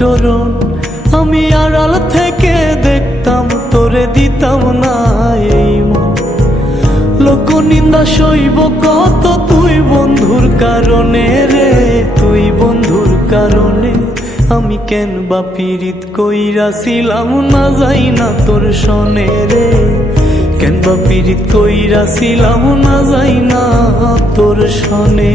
আচরণ আমি আড়াল থেকে দেখতাম, তোরে দিতাম না এই মন। লোক নিন্দা সইব কত তুই বন্ধুর কারণে রে? তুই বন্ধুর কারণে আমি কেন বা পীড়িত কইরা ছিলাম না যাই না তোর সনে রে? কেন বা পীড়িত কইরা ছিলাম না যাই না তোর সনে?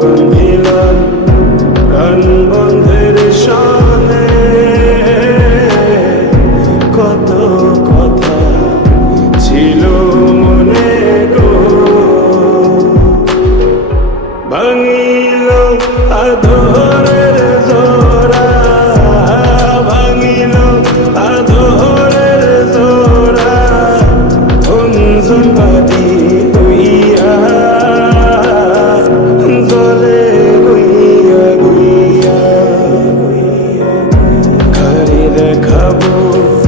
ঘর বান্ধিলাম দেখাবো।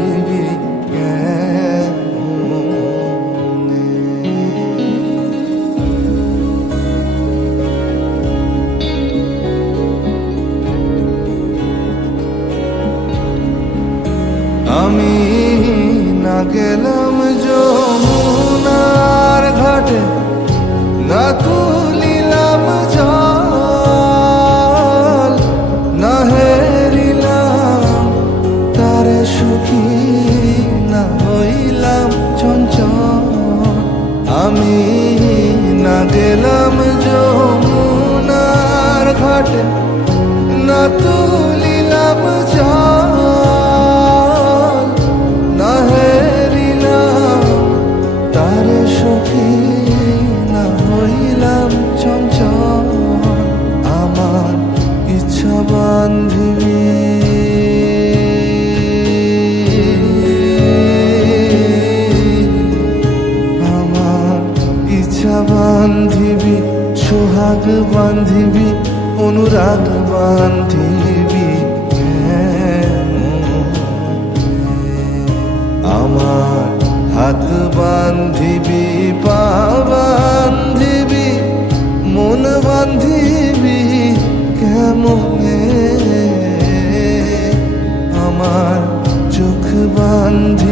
Gandhi.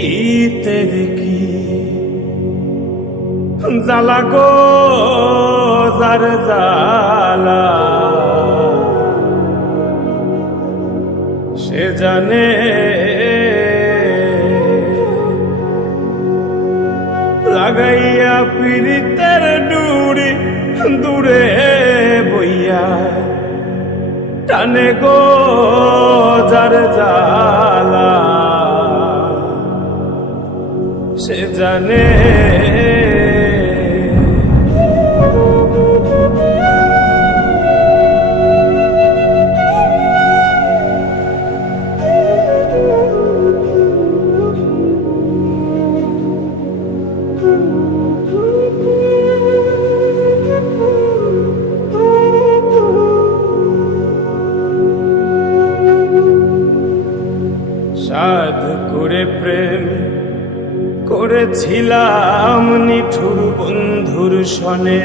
পীড়িতের কি জ্বালা গো যার জ্বালা সে জানে লাগাইয়া পীড়িতের ডুরি দূরে বইয়া টানে গো যার জালা জানে বন্ধুর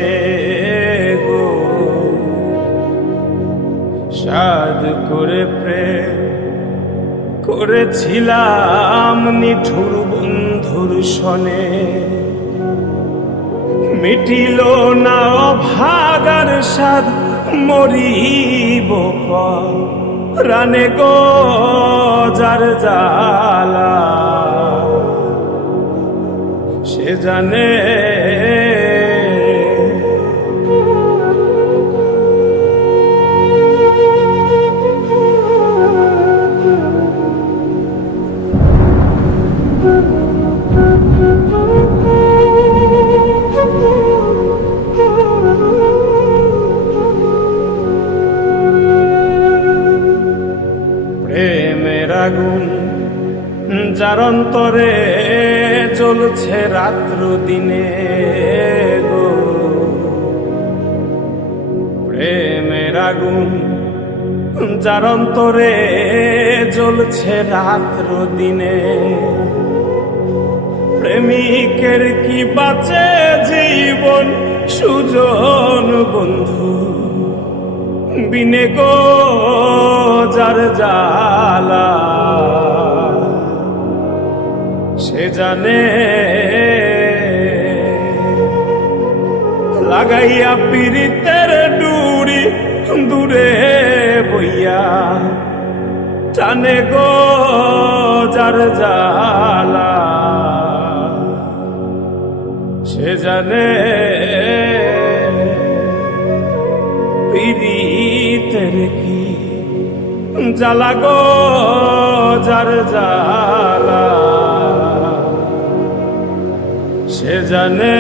গো। সাধ করে প্রেম করেছিলাম নিঠুর বন্ধুর সনে মিটিল না ভাগার সাদ মরিব রানে গো যার জালা সে জানে অন্তরে চলছে রাত্র দিনে গো। প্রেমের আগুন যার অন্তরে জ্বলছে রাত্র দিনে। প্রেমিকের কি বাঁচে জীবন সুজন বন্ধু? বিনে গো যার জালা জানে। লাগাইয়া পীড়িতের ডুরি দূরে বইয়া। টানে গো যার জালা সে জানে পীড়িতের কি। জ্বালা গো যার জ্বালা। জানে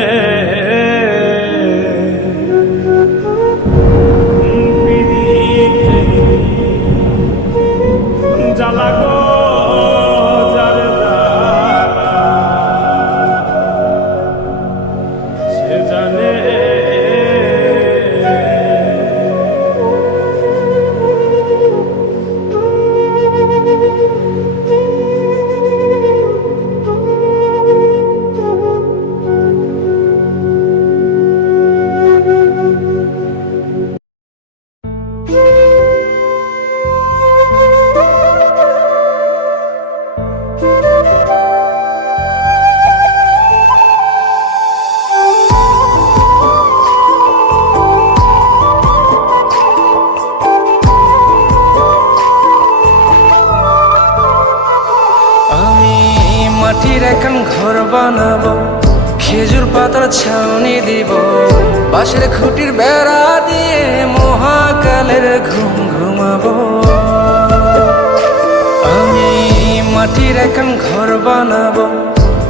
বানাবো।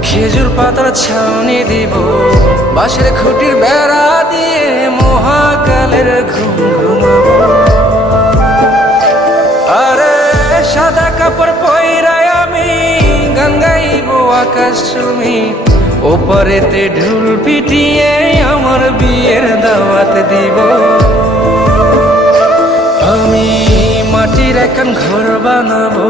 খেজুর পাতার ছাউনি দিব। বাঁশের খুঁটির বেড়া দিয়ে মহাকালের ঘুম ঘুমাবো। আরে, সাদা কাপড় পয়রায় আমি গান গাইব আকাশ তুমি ওপরেতে ঢুল পিটিয়ে আমার বিয়ের দাওয়াত দিব। আমি মাটির এখন ঘর বানাবো।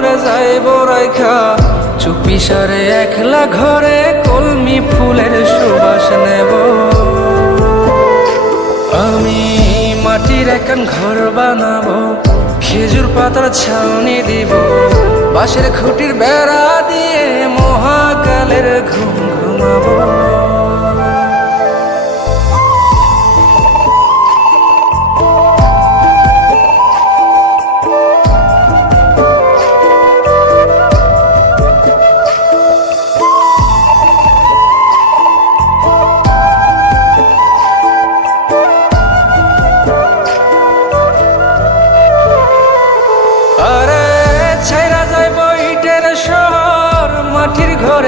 মরে যায় বরাইখা চুপি সারে একলা ঘরে কলমি ফুলের সুবাস নেব। আমি মাটির এখন ঘর বানাবো, খেজুর পাতার ছাউনি দিব। বাঁশের খুঁটির বেড়া দিয়ে মহাকালের ঘুম ঘুমাবো।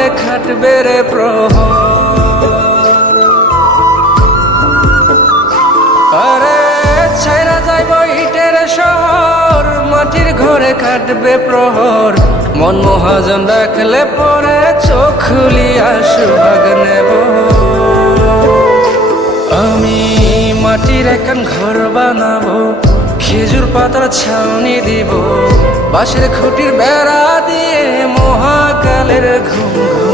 ঘরে খাটবে রে প্রহর। আরে ছাইরা যায় বইটের শহর, মাটির ঘরে কাটবে প্রহর। মন মহাজন রাখলে পরে চোখ খুলিয়া সুভাগ নেব। আমি মাটির এখন ঘর বানাবো, খেজুর পাতার ছাউনি দিব, বাঁশের খুঁটির বেড়া দিয়ে মহাকালের ঘুম